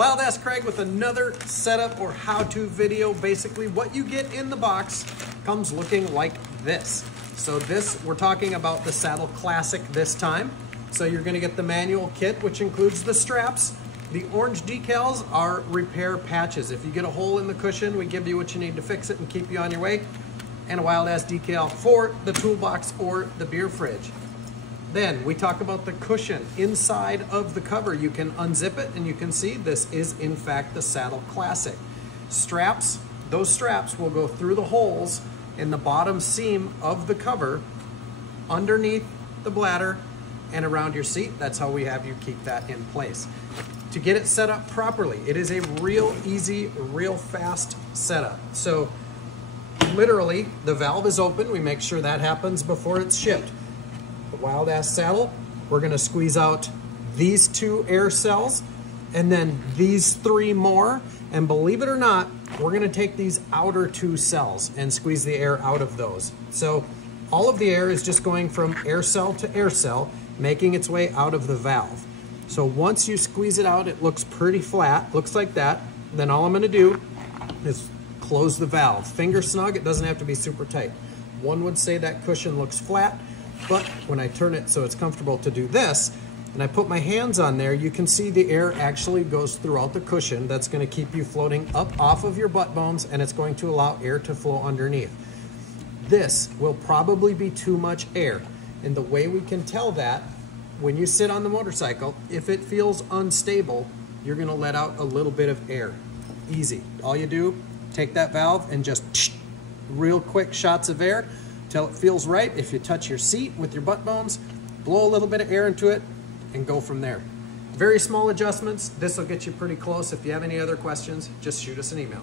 Wild Ass Craig with another setup or how-to video. Basically, what you get in the box comes looking like this. So this, we're talking about the Saddle Classic this time. So you're gonna get the manual kit, which includes the straps. The orange decals are repair patches. If you get a hole in the cushion, we give you what you need to fix it and keep you on your way. And a Wild Ass decal for the toolbox or the beer fridge. Then we talk about the cushion inside of the cover. You can unzip it and you can see this is in fact the Saddle Classic. Straps, those straps will go through the holes in the bottom seam of the cover, underneath the bladder and around your seat. That's how we have you keep that in place. To get it set up properly, it is a real easy, real fast setup. So literally the valve is open. We make sure that happens before it's shipped. The Wild Ass saddle, we're gonna squeeze out these 2 air cells and then these 3 more. And believe it or not, we're gonna take these outer 2 cells and squeeze the air out of those. So all of the air is just going from air cell to air cell, making its way out of the valve. So once you squeeze it out, it looks pretty flat, looks like that. Then all I'm gonna do is close the valve. Finger snug, it doesn't have to be super tight. One would say that cushion looks flat, but when I turn it so it's comfortable to do this, and I put my hands on there, you can see the air actually goes throughout the cushion. That's gonna keep you floating up off of your butt bones, and it's going to allow air to flow underneath. This will probably be too much air. And the way we can tell that, when you sit on the motorcycle, if it feels unstable, you're gonna let out a little bit of air. Easy. All you do, take that valve and just real quick shots of air till it feels right. If you touch your seat with your butt bones, blow a little bit of air into it and go from there. Very small adjustments. This will get you pretty close. If you have any other questions, just shoot us an email.